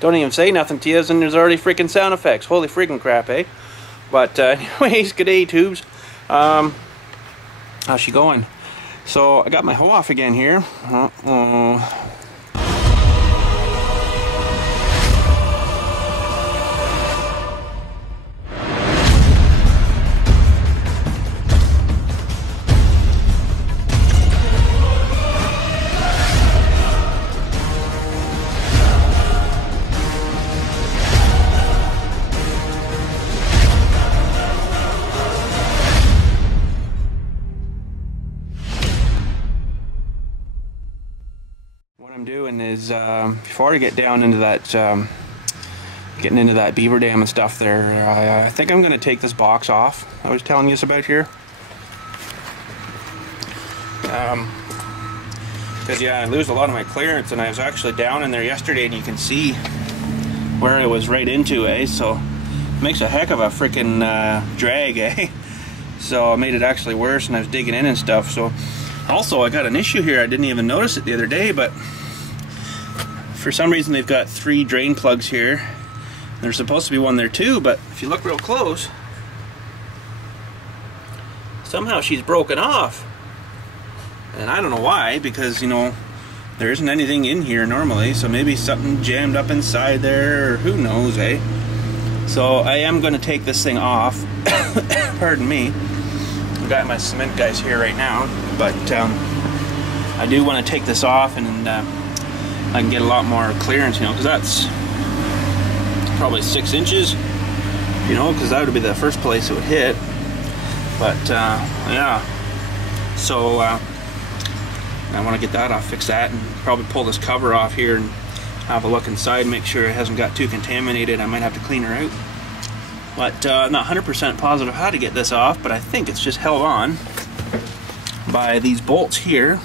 don't even say nothing to you, and there's already freaking sound effects. Holy freaking crap, eh? But anyways, good day, tubes. How's she going? So I got my hoe off again here. What I'm doing is, before I get down into that, getting into that beaver dam and stuff there, I think I'm going to take this box off I was telling you about here. Because yeah, I lose a lot of my clearance, and I was actually down in there yesterday, and you can see where it was right into, eh? So it makes a heck of a freaking drag, eh? So I made it actually worse, and I was digging in and stuff. So also I got an issue here. I didn't even notice it the other day, but for some reason they've got 3 drain plugs here. There's supposed to be one there too, but if you look real close, somehow she's broken off. And I don't know why, because, you know, there isn't anything in here normally, so maybe something jammed up inside there, or who knows, eh? So I am going to take this thing off. Pardon me. I've got my cement guys here right now, but I do want to take this off, and I can get a lot more clearance, you know, because that's probably 6 inches, you know, because that would be the first place it would hit. But yeah, so I want to get that off, fix that, and probably pull this cover off here and have a look inside, make sure it hasn't got too contaminated. I might have to clean her out. But I'm not 100% positive how to get this off, but I think it's just held on by these bolts here.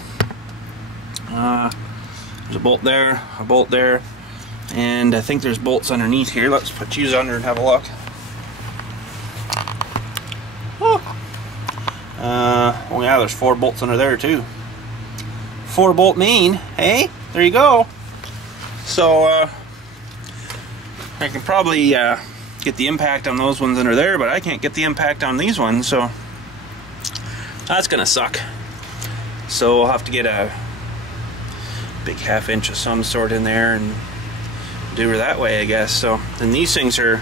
There's a bolt there, and I think there's bolts underneath here. Let's put these under and have a look. Oh yeah, there's 4 bolts under there too. 4-bolt main, hey? There you go. So I can probably get the impact on those ones under there, but I can't get the impact on these ones, so that's gonna suck. So I'll have to get a big 1/2 inch of some sort in there and do her that way, I guess. So then these things are,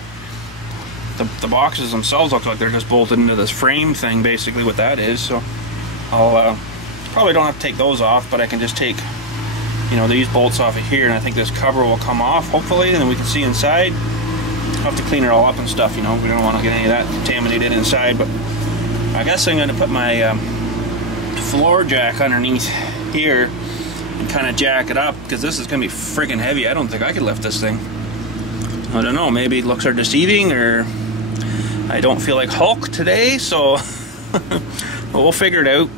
the boxes themselves look like they're just bolted into this frame thing, basically what that is. So I'll probably don't have to take those off, but I can just take, you know, these bolts off of here, and I think this cover will come off hopefully, and then we can see inside. I'll have to clean it all up and stuff, you know, we don't want to get any of that contaminated inside. But I guess I'm going to put my floor jack underneath here and kind of jack it up, because this is going to be freaking heavy. I don't think I could lift this thing. I don't know, maybe looks are deceiving, or I don't feel like Hulk today, so we'll figure it out.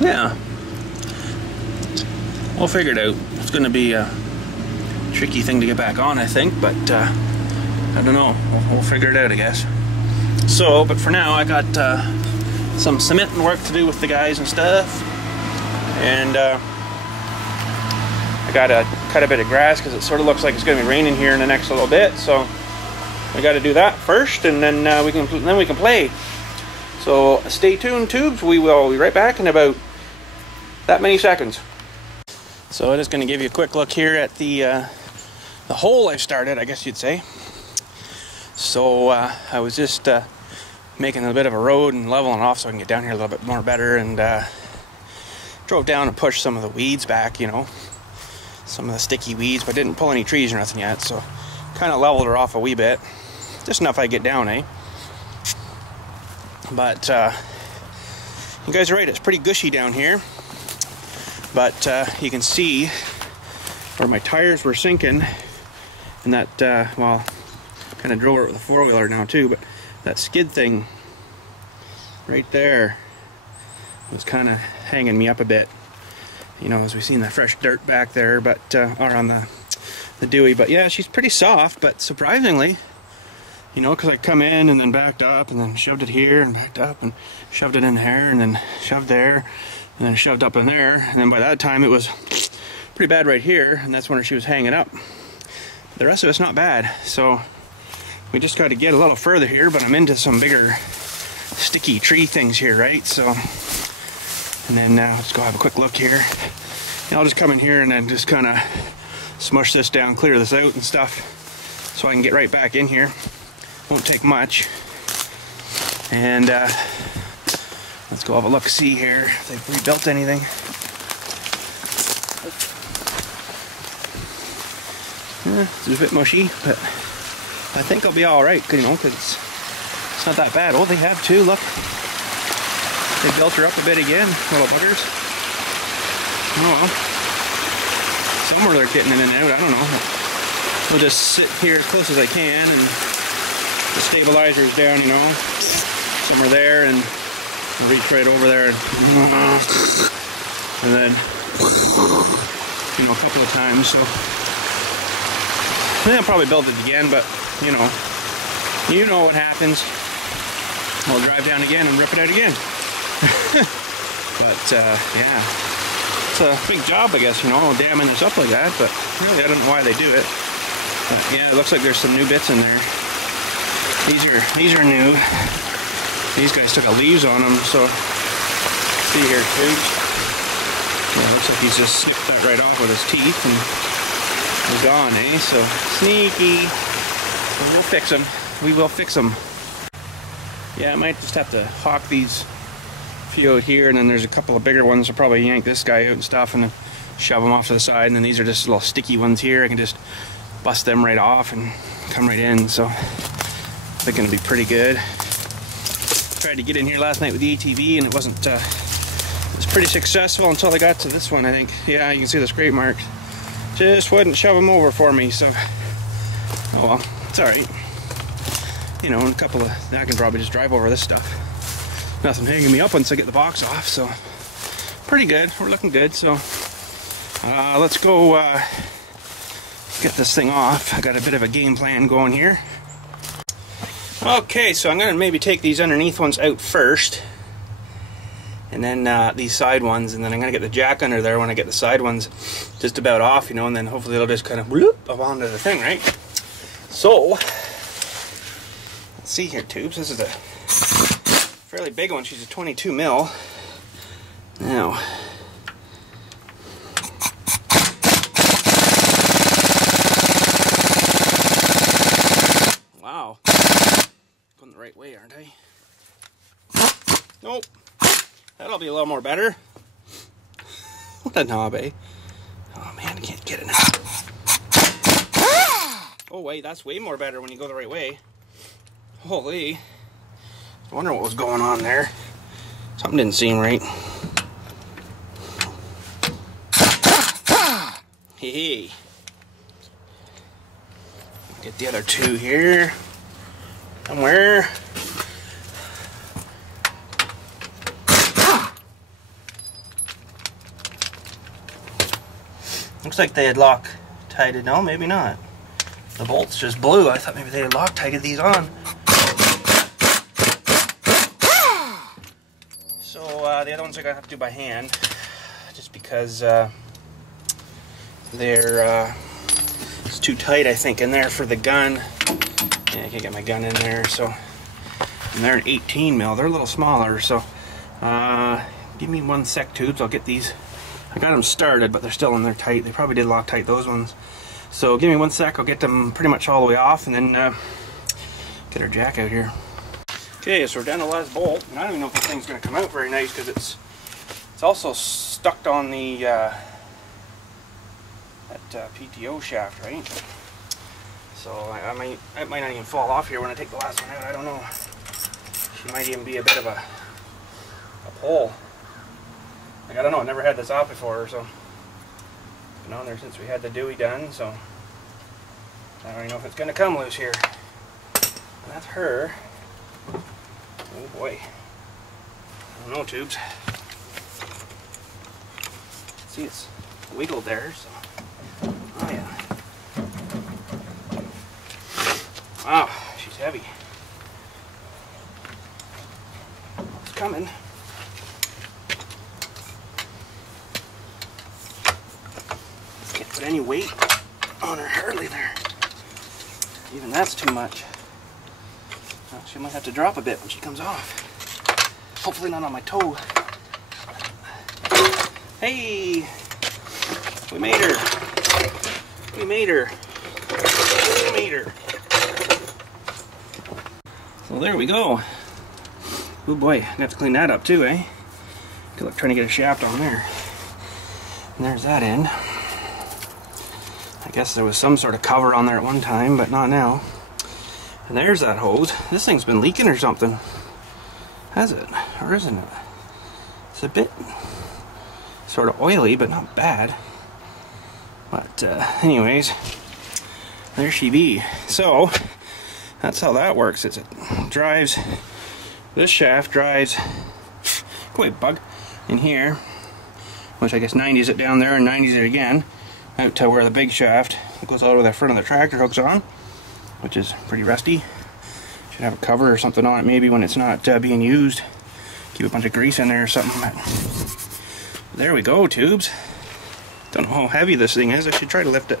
Yeah, we'll figure it out. It's going to be a tricky thing to get back on, I think, but I don't know. We'll figure it out, I guess. So, but for now, I got some cement and work to do with the guys and stuff, and I got to cut a bit of grass because it sort of looks like it's going to be raining here in the next little bit. So we got to do that first, and then we can play. So stay tuned, tubes. We will be right back in about that many seconds. So I'm just going to give you a quick look here at the hole I've started, I guess you'd say. So I was just making a bit of a road and leveling off so I can get down here a little bit more better, and drove down and pushed some of the weeds back, you know, some of the sticky weeds, but didn't pull any trees or nothing yet, so kind of leveled her off a wee bit, just enough I get down, eh? But you guys are right, it's pretty gushy down here, but you can see where my tires were sinking, and that well, kind of drove it with a 4-wheeler now too, but that skid thing right there was kind of hanging me up a bit, you know, as we've seen the fresh dirt back there, but or on the dewy. But yeah, she's pretty soft, but surprisingly, you know, because I come in and then backed up and then shoved it here and backed up and shoved it in there and then shoved there and then shoved up in there, and then by that time it was pretty bad right here, and that's where she was hanging up. The rest of it's not bad, so we just got to get a little further here, but I'm into some bigger sticky tree things here, right? So, and then let's go have a quick look here. And I'll just come in here and then just kind of smush this down, clear this out and stuff, so I can get right back in here. Won't take much. And let's go have a look, see here if they've rebuilt anything. It's a bit mushy, but I think I'll be all right, you know, because it's not that bad. Oh, they have too. Look, they built her up a bit again, little buggers. Oh well, somewhere they're getting in and out. I don't know. We'll just sit here as close as I can, and the stabilizer's down, you know, somewhere there, and reach right over there, and then, you know, a couple of times. So. I'll probably build it again, but you know what happens. I'll drive down again and rip it out again. But yeah, it's a big job, I guess, you know, damming this up like that. But really, I don't know why they do it. But yeah, it looks like there's some new bits in there. These are new. These guys took leaves on them, so see here, too. Yeah, it looks like he's just snipped that right off with his teeth and. Gone, eh? So sneaky. We'll fix them. We will fix them. Yeah, I might just have to hawk these few out here, and then there's a couple of bigger ones. I'll probably yank this guy out and stuff, and then shove them off to the side. And then these are just little sticky ones here. I can just bust them right off and come right in. So they're going to be pretty good. Tried to get in here last night with the ATV, and it wasn't. It was pretty successful until I got to this one. I think. Yeah, you can see the scrape marks. Just wouldn't shove them over for me, so oh well, it's alright. You know, in a couple of, I can probably just drive over this stuff. Nothing hanging me up once I get the box off, so pretty good. We're looking good, so let's go get this thing off. I got a bit of a game plan going here. Okay, so I'm gonna maybe take these underneath ones out first. And then these side ones, and then I'm going to get the jack under there when I get the side ones just about off, you know, and then hopefully it'll just kind of whoop up onto the thing, right? So, let's see here, tubes. This is a fairly big one. She's a 22 mil. Now, wow. Going the right way, aren't I? Nope. That'll be a little more better. What a knob, eh? Oh man, I can't get it now. Oh wait, that's way more better when you go the right way. Holy. I wonder what was going on there. Something didn't seem right. Hey. Get the other two here. Somewhere. Looks like they had Loctited. No, maybe not. The bolts just blew. I thought maybe they had Loctited these on. So the other ones are going to have to do by hand. Just because they're it's too tight, I think, in there for the gun. Yeah, I can't get my gun in there. So, and they're an 18 mil. They're a little smaller. So give me 1 sec, tubes. I'll get these. I got them started, but they're still in there tight. They probably did Loctite those ones. So give me 1 sec, I'll get them pretty much all the way off, and then get our jack out here. Okay, so we're down to the last bolt, and I don't even know if this thing's going to come out very nice, because it's also stuck on the that PTO shaft, right? So it might not even fall off here when I take the last one out. I don't know. She might even be a bit of a pole. Like, I don't know, I never had this off before, so it's been on there since we had the Dewey done, so I don't even know if it's going to come loose here. And that's her. Oh boy. I don't know, tubes. See, it's wiggled there, so. Oh yeah. Wow, she's heavy. It's coming. put any weight on her hardly there. Even that's too much. Well, she might have to drop a bit when she comes off. Hopefully not on my toe. Hey! We made her! We made her! We made her! So there we go. Oh boy, I have to clean that up too, eh? Good luck trying to get a shaft on there. And there's that end. I guess there was some sort of cover on there at one time, but not now. And there's that hose. This thing's been leaking or something. Has it? Or isn't it? It's a bit sort of oily, but not bad. But anyways, there she be. So that's how that works. It drives, this shaft drives, go away bug, in here, which I guess 90s it down there and 90s it again, out to where the big shaft that goes out of the front of the tractor hooks on, which is pretty rusty. Should have a cover or something on it maybe when it's not being used. Keep a bunch of grease in there or something. But there we go, tubes. Don't know how heavy this thing is. I should try to lift it.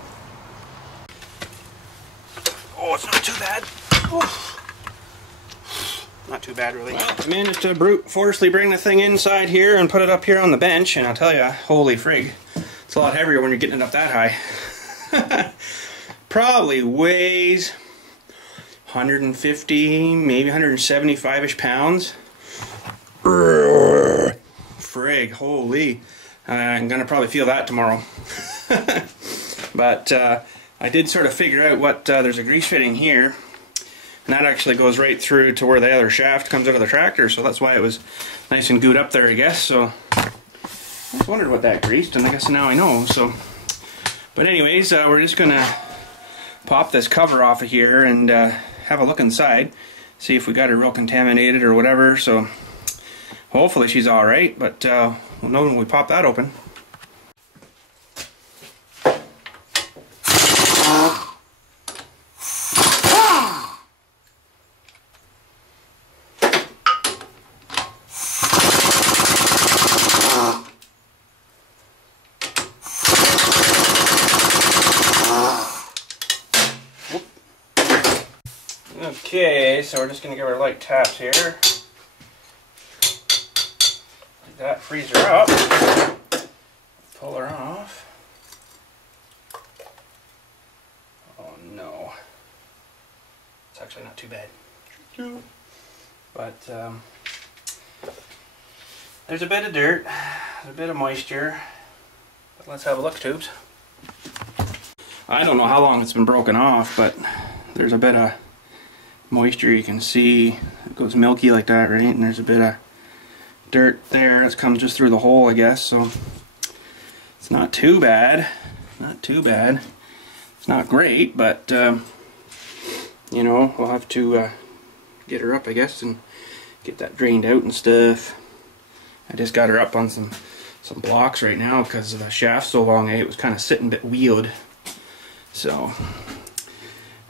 Oh, it's not too bad. Oh. Not too bad, really. Well, I managed to brute forcefully bring the thing inside here and put it up here on the bench, and I'll tell you, holy frig, it's a lot heavier when you're getting it up that high. Probably weighs 150, maybe 175-ish pounds. Frig, holy. I'm gonna probably feel that tomorrow. But I did sort of figure out what, there's a grease fitting here, and that actually goes right through to where the other shaft comes out of the tractor, so that's why it was nice and gooed up there, I guess. So I just wondered what that greased, and I guess now I know. So, but anyways, we're just gonna pop this cover off of here and have a look inside, see if we got her real contaminated or whatever. So hopefully she's all right, but we'll know when we pop that open. Okay, so we're just going to give her light taps here. Let that freeze her up. Pull her off. Oh no. It's actually not too bad. But there's a bit of dirt, there's a bit of moisture. But let's have a look, tubes. I don't know how long it's been broken off, but there's a bit of moisture. You can see it goes milky like that, right? And there's a bit of dirt there that's come just through the hole, I guess. So it's not too bad. Not too bad. It's not great, but you know, we'll have to get her up, I guess, and get that drained out and stuff. I just got her up on some blocks right now because the shaft's so long. It was kind of sitting a bit wheeled. So,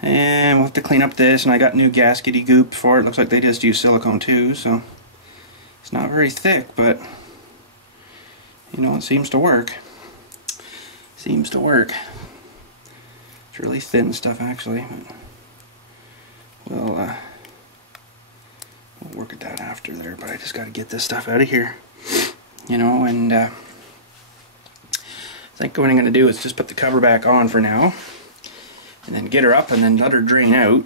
and we'll have to clean up this, and I got new gaskety goop for it. Looks like they just use silicone too, so it's not very thick, but you know, it seems to work. Seems to work. It's really thin stuff actually, but we'll work at that after there. But I just got to get this stuff out of here, you know. And I think what I'm going to do is just put the cover back on for now, and then get her up and then let her drain out.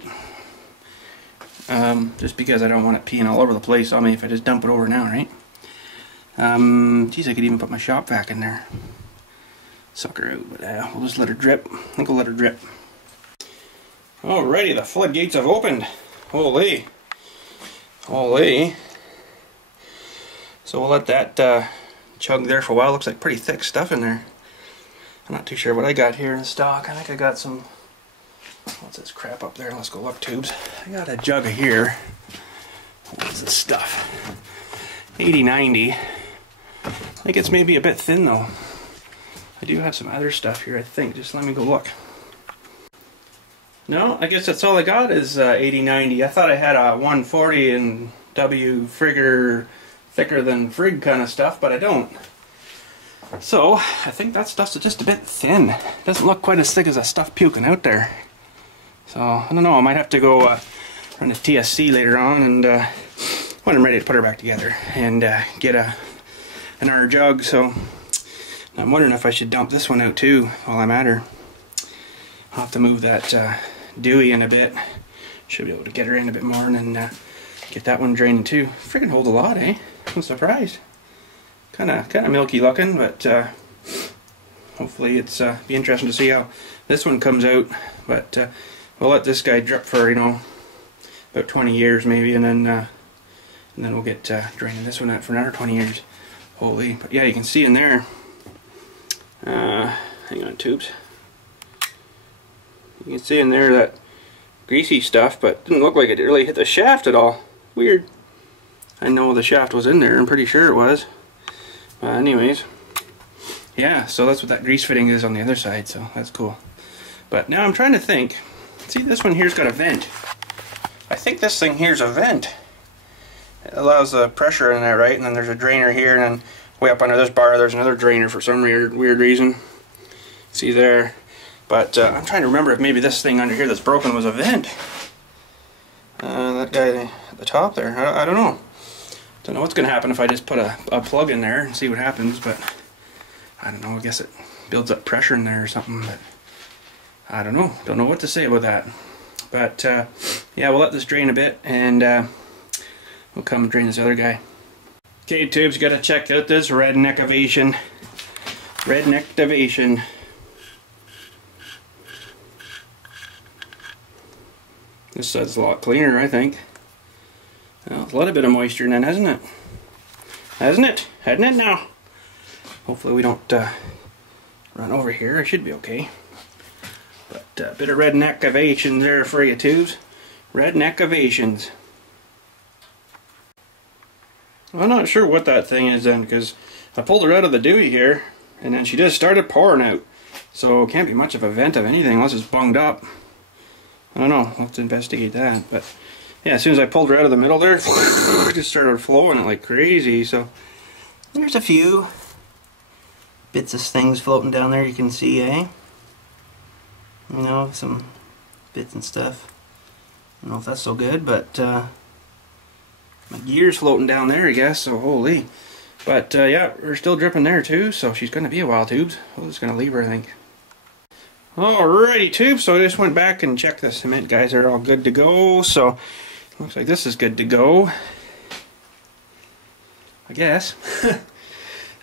Just because I don't want it peeing all over the place on me if I just dump it over now, right? Geez, I could even put my shop vac in there. Suck her out, but we'll just let her drip. I think we'll let her drip. Alrighty, the floodgates have opened. Holy. Holy. So we'll let that chug there for a while. Looks like pretty thick stuff in there. I'm not too sure what I got here in stock. I think I got some... What's this crap up there? Let's go look, tubes. I got a jug of here. What's this stuff? 80-90. I think it's maybe a bit thin though. I do have some other stuff here, I think. Just let me go look. No, I guess that's all I got is 80-90. I thought I had a 140 and W frigger thicker than frig kind of stuff, but I don't. So I think that stuff's just a bit thin. It doesn't look quite as thick as that stuff puking out there. So I don't know, I might have to go run a TSC later on, and when I'm ready to put her back together, and get another jug. So I'm wondering if I should dump this one out too while I'm at her. I'll have to move that Dewey in a bit. Should be able to get her in a bit more, and then get that one draining too. Freaking hold a lot, eh? I'm surprised. Kind of milky looking, but hopefully it's be interesting to see how this one comes out. But we'll let this guy drip for, you know, about 20 years maybe, and then we'll get draining this one out for another 20 years. Holy! But yeah, you can see in there. Hang on, tubes. You can see in there that greasy stuff, but it didn't look like it really hit the shaft at all. Weird. I know the shaft was in there. I'm pretty sure it was. Anyways, yeah, so that's what that grease fitting is on the other side, so that's cool. But now I'm trying to think. See, this one here's got a vent. I think this thing here's a vent. It allows the pressure in there, right? And then there's a drainer here, and then way up under this bar there's another drainer for some weird reason. See there? But I'm trying to remember if maybe this thing under here that's broken was a vent. That guy at the top there, I don't know. Don't know what's going to happen if I just put a plug in there and see what happens, but I don't know, I guess it builds up pressure in there or something, but I don't know. Don't know what to say about that. But yeah, we'll let this drain a bit, and we'll come and drain this other guy. Okay, tubes, you got to check out this redneckivation. Redneckivation. This side's a lot cleaner, I think. Well, a little bit of moisture in it, hasn't it? Hasn't it? Hadn't it now? Hopefully we don't run over here. I should be okay. But a bit of redneckivation there for you, tubes. Redneckivations. I'm not sure what that thing is then, because I pulled her out of the Dewey here, and then she just started pouring out. So it can't be much of a vent of anything unless it's bunged up. I don't know. We'll have to investigate that. But yeah, as soon as I pulled her out of the middle there, it just started flowing it like crazy. So there's a few bits of things floating down there you can see, eh? You know, some bits and stuff. I don't know if that's so good, but my gear's floating down there, I guess, so holy. But yeah, we're still dripping there too, so she's going to be a while, tubes. We're just going to leave her, I think. Alrighty, tubes, so I just went back and checked the cement guys are all good to go, so looks like this is good to go, I guess.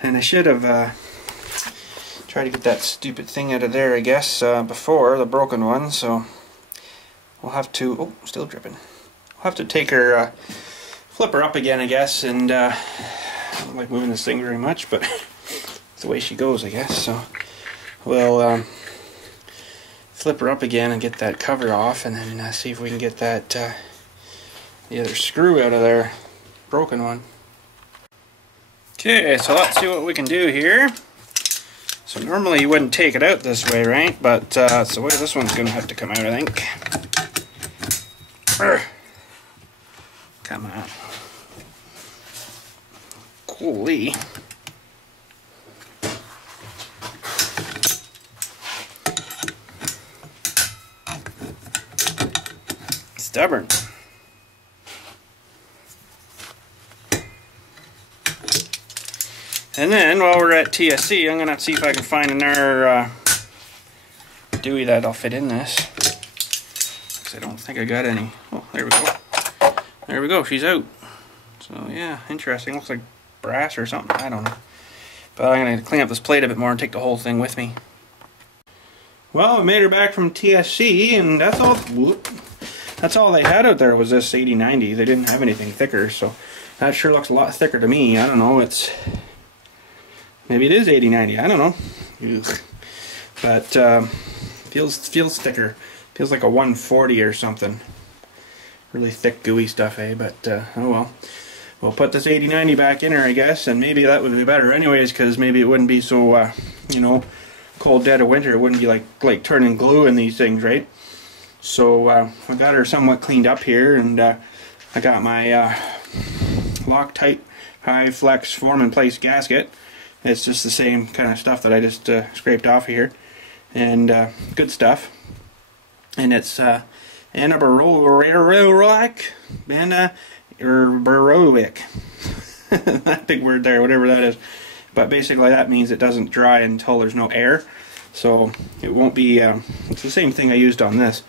And I should have tried to get that stupid thing out of there, I guess, before, the broken one, so we'll have to, oh, still dripping. We'll have to take her, flip her up again, I guess, and I don't like moving this thing very much, but it's the way she goes, I guess, so we'll flip her up again and get that cover off, and then see if we can get that the other screw out of there, broken one. Okay, so let's see what we can do here. So normally you wouldn't take it out this way, right? But it's the way this one's going to have to come out, I think. Come on. Holy. Stubborn. And then while we're at TSC, I'm gonna see if I can find another Dewey that'll fit in this. Because I don't think I got any. Oh, there we go. There we go. She's out. So yeah, interesting. Looks like brass or something. I don't know. But I'm gonna clean up this plate a bit more and take the whole thing with me. Well, I made her back from TSC, and that's all. Whoop. That's all they had out there was this 8090. They didn't have anything thicker, so that sure looks a lot thicker to me. I don't know, it's... Maybe it is 8090, I don't know. Ugh. But feels thicker. Feels like a 140 or something. Really thick, gooey stuff, eh? But, oh well. We'll put this 8090 back in her, I guess, and maybe that would be better anyways, because maybe it wouldn't be so, you know, cold dead of winter. It wouldn't be like turning glue in these things, right? So I got her somewhat cleaned up here, and I got my Loctite high flex form in place gasket, It's just the same kind of stuff that I just scraped off here, and good stuff. And it's anaerobic, that big word there, whatever that is. But basically that means it doesn't dry until there's no air. So it won't be, it's the same thing I used on this,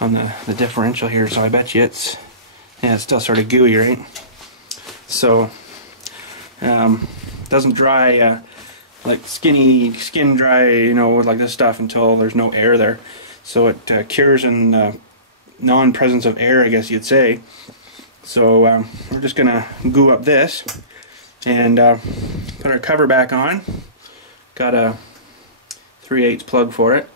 on the differential here. So I bet you it's still sort of gooey, right? So doesn't dry like skin dry, you know, like this stuff until there's no air there. So it cures in non-presence of air, I guess you'd say. So we're just gonna goo up this and put our cover back on. Got a 3/8 plug for it,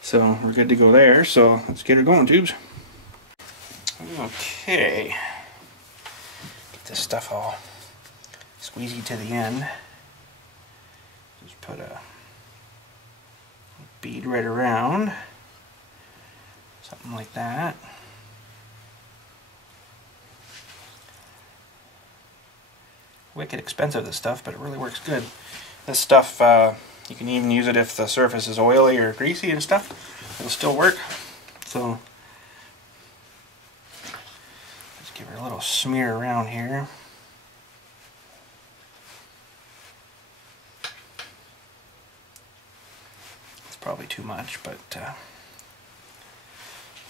so we're good to go there. So let's get her going, tubes. Okay, get this stuff all squeezy to the end. Just put a bead right around, something like that. Wicked expensive, this stuff, but it really works good. This stuff, you can even use it if the surface is oily or greasy and stuff. It'll still work. So just give her a little smear around here. It's probably too much, but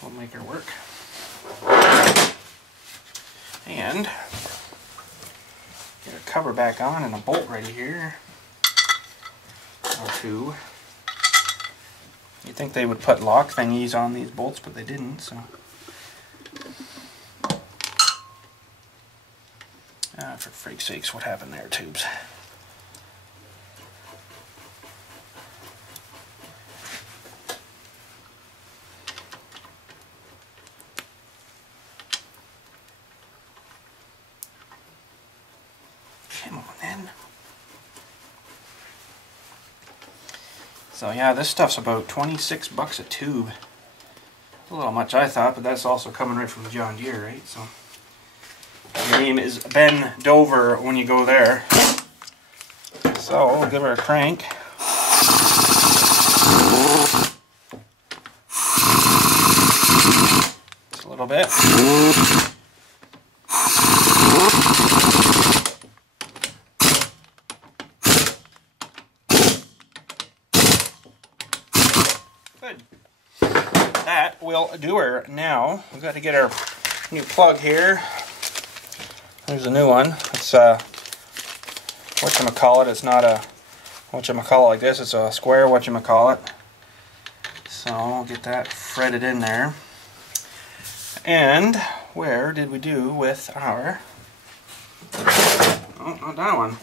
we'll make her work. And get our cover back on and a bolt ready here, or two. You'd think they would put lock thingies on these bolts, but they didn't, so. For freak's sakes, what happened there, tubes? Come on then. So yeah, this stuff's about 26 bucks a tube. A little much, I thought, but that's also coming right from John Deere, right? So your name is Ben Dover when you go there. So we'll give her a crank. Just a little bit. Good. That will do her. Now we've got to get our new plug here. There's a new one. It's whatchamacallit. It's not a whatchamacallit like this. It's a square whatchamacallit. So we'll get that threaded in there. And where did we do with our? Oh, not that one.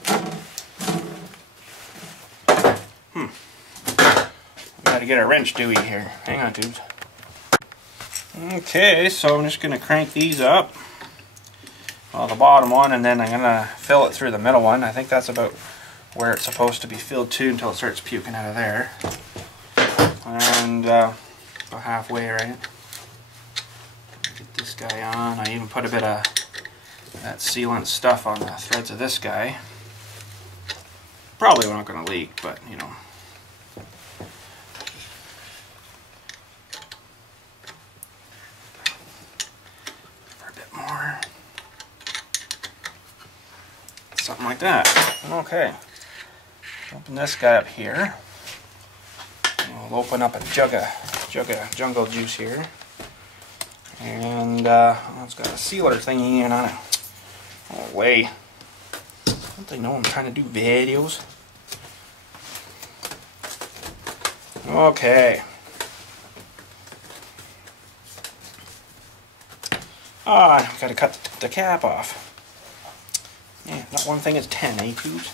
To get a wrench Dewey here. Hang on, tubes. Okay, so I'm just going to crank these up. Well, the bottom one, and then I'm going to fill it through the middle one. I think that's about where it's supposed to be filled to until it starts puking out of there. And about halfway, right? Get this guy on. I even put a bit of that sealant stuff on the threads of this guy. Probably not going to leak, but you know. Something like that. Okay. Open this guy up here. We'll open up a jug of jungle juice here. And it's got a sealer thingy in on it. Oh, way. Don't they know I'm trying to do videos? Okay. I've got to cut the cap off. Yeah, not one thing is 10, eh, tubes?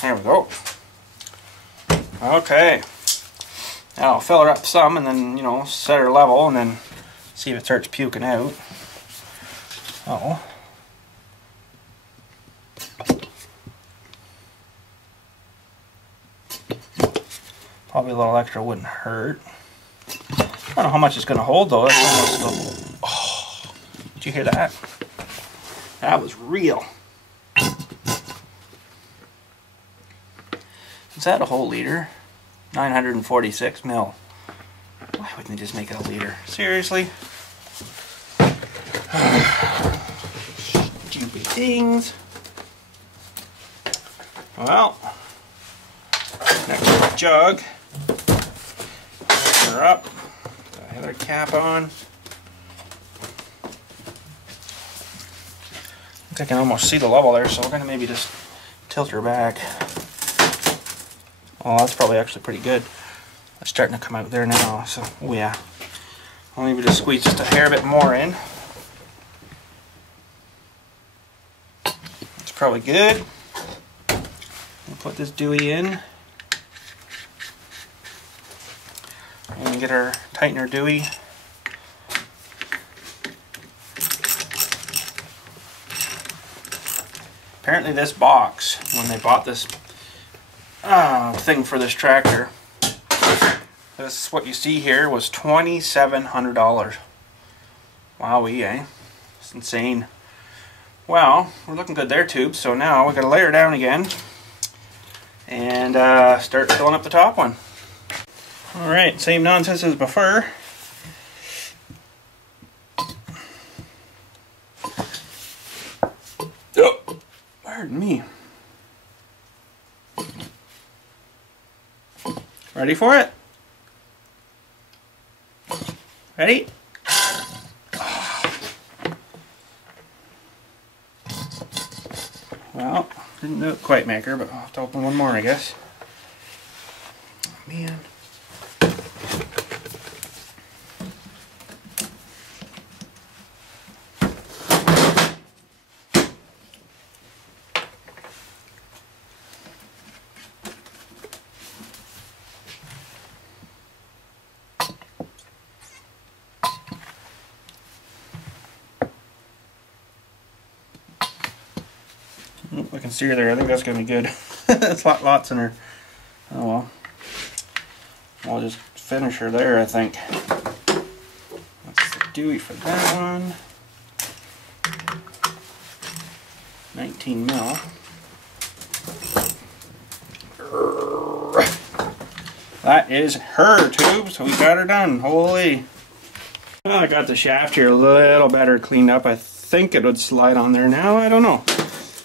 There we go. Okay. Now I'll fill her up some and then, you know, set her level and then see if it starts puking out. Oh. Probably a little extra wouldn't hurt. I don't know how much it's going to hold though. That's almost oh, did you hear that? That was real. Is that a whole liter? 946 mil. Why wouldn't they just make it a liter? Seriously? Stupid things. Well, next to the jug. Open her up. Got the other cap on. I think I can almost see the level there, so we're going to maybe just tilt her back. Oh, that's probably actually pretty good. It's starting to come out there now, so oh yeah. I'll maybe just squeeze just a hair bit more in. It's probably good. We'll put this dewey in. And get our tightener dewey. Apparently this box, when they bought this thing for this tractor, this, what you see here, was $2,700. Wowee, eh? It's insane. Well, we're looking good there, tubes, so now we got to lay her down again and start filling up the top one. Alright, same nonsense as before. Oh, pardon me. Ready for it? Ready? Well, didn't do it quite, Maker, but I'll have to open one more, I guess. Oh, man. I can see her there. I think that's going to be good. There's lots in her. Oh well. I'll just finish her there, I think. That's the dewey for that one. 19 mil. That is her tube, so we got her done. Holy. Well, I got the shaft here a little better cleaned up. I think it would slide on there now. I don't know.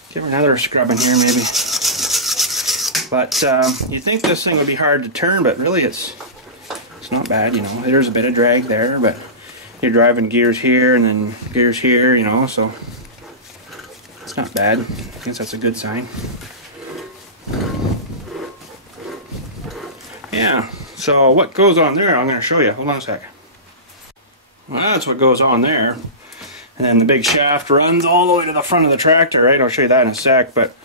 Give her another scrub in here maybe. But you'd think this thing would be hard to turn, but really it's not bad, you know. There's a bit of drag there, but you're driving gears here and then gears here, you know, so it's not bad. I guess that's a good sign. Yeah, so what goes on there, I'm going to show you. Hold on a sec. Well, that's what goes on there. And then the big shaft runs all the way to the front of the tractor, right? I'll show you that in a sec, but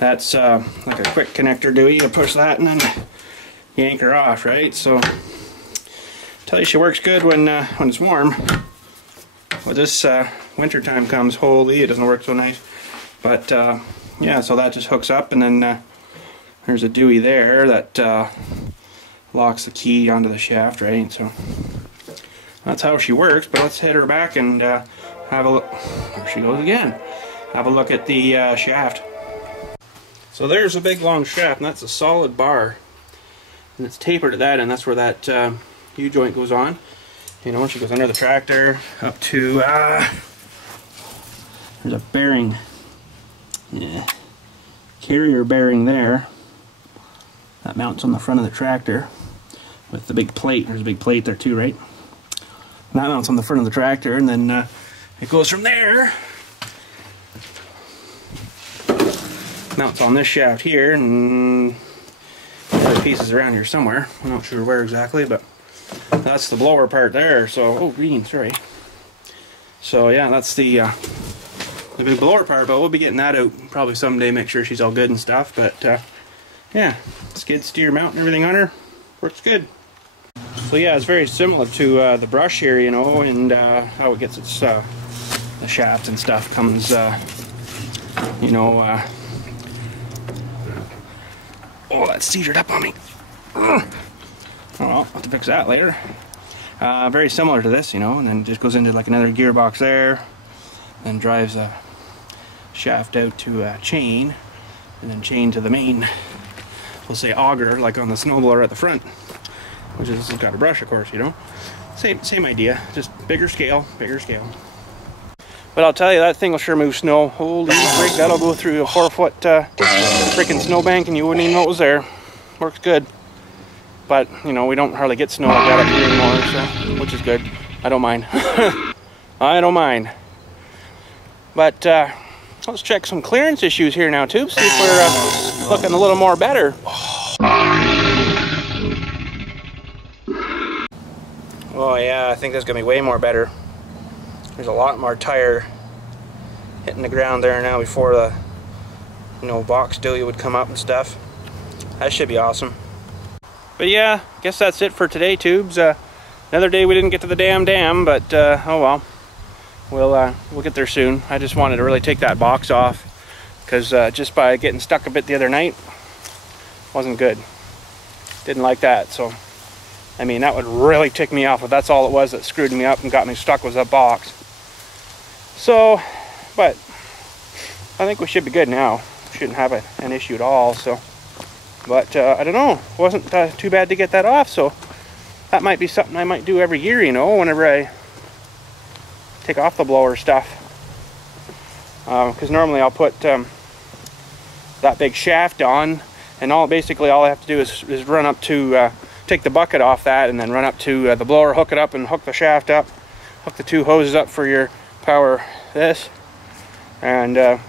that's like a quick connector dewey. You push that and then yank her off, right? So, tell you she works good when it's warm. When this winter time comes, holy, it doesn't work so nice. But yeah, so that just hooks up, and then there's a dewey there that locks the key onto the shaft, right? So that's how she works. But let's hit her back and have a look. There she goes again. Have a look at the shaft. So there's a big long shaft, and that's a solid bar, and it's tapered at that, and that's where that U-joint goes on. You know, once it goes under the tractor up to there's a bearing, yeah, carrier bearing there that mounts on the front of the tractor with the big plate. There's a big plate there too, right? And that mounts on the front of the tractor, and then it goes from there, mounts on this shaft here, and other pieces around here somewhere. I'm not sure where exactly, but that's the blower part there. So, oh, green, sorry. So yeah, that's the big blower part, but we'll be getting that out probably someday, make sure she's all good and stuff. But yeah, skid steer mount and everything on her works good. So yeah, it's very similar to the brush here, you know, and how it gets its the shaft and stuff comes, you know, oh, that seizured up on me. Oh, well, I'll have to fix that later. Very similar to this, you know, and then just goes into like another gearbox there, and drives a shaft out to chain, and then chain to the main, we'll say auger, like on the snowblower at the front, which is got a brush, of course, you know. Same idea, just bigger scale, bigger scale. But I'll tell you, that thing will sure move snow. Holy frig, that'll go through a 4-foot freaking snowbank and you wouldn't even know it was there. Works good. But, you know, we don't hardly get snow like that up here anymore, so, which is good. I don't mind. I don't mind. But let's check some clearance issues here now, too. See if we're looking a little more better. Oh yeah, I think that's gonna be way more better. There's a lot more tire hitting the ground there now before the, you know, box dilly would come up and stuff. That should be awesome. But yeah, I guess that's it for today, tubes. Another day we didn't get to the damn dam, but oh well. We'll get there soon. I just wanted to really take that box off because just by getting stuck a bit the other night wasn't good. Didn't like that. So I mean, that would really tick me off if that's all it was that screwed me up and got me stuck was that box. So, but I think we should be good now. Shouldn't have an issue at all. So, but I don't know. It wasn't too bad to get that off. So that might be something I might do every year. You know, whenever I take off the blower stuff. Because normally I'll put that big shaft on, and basically all I have to do is run up to. Take the bucket off that and then run up to the blower, hook it up and hook the shaft up, hook the two hoses up for your power this, and then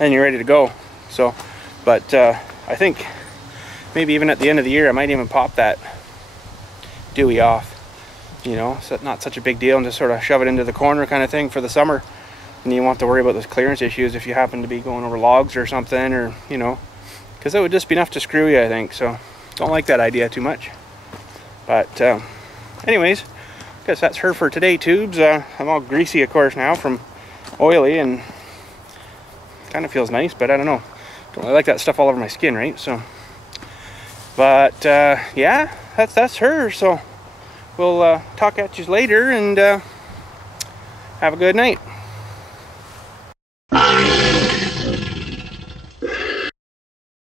you're ready to go. So, but I think maybe even at the end of the year I might even pop that Dewey off, you know, so not such a big deal, and just sort of shove it into the corner kind of thing for the summer, and you won't have to worry about those clearance issues if you happen to be going over logs or something, or you know, because that would just be enough to screw you, I think. So don't like that idea too much. But anyways, guess that's her for today, tubes. I'm all greasy, of course, now from oily, and kind of feels nice, but I don't know. Don't really like that stuff all over my skin, right? So, but yeah, that's her. So we'll talk at you later, and have a good night.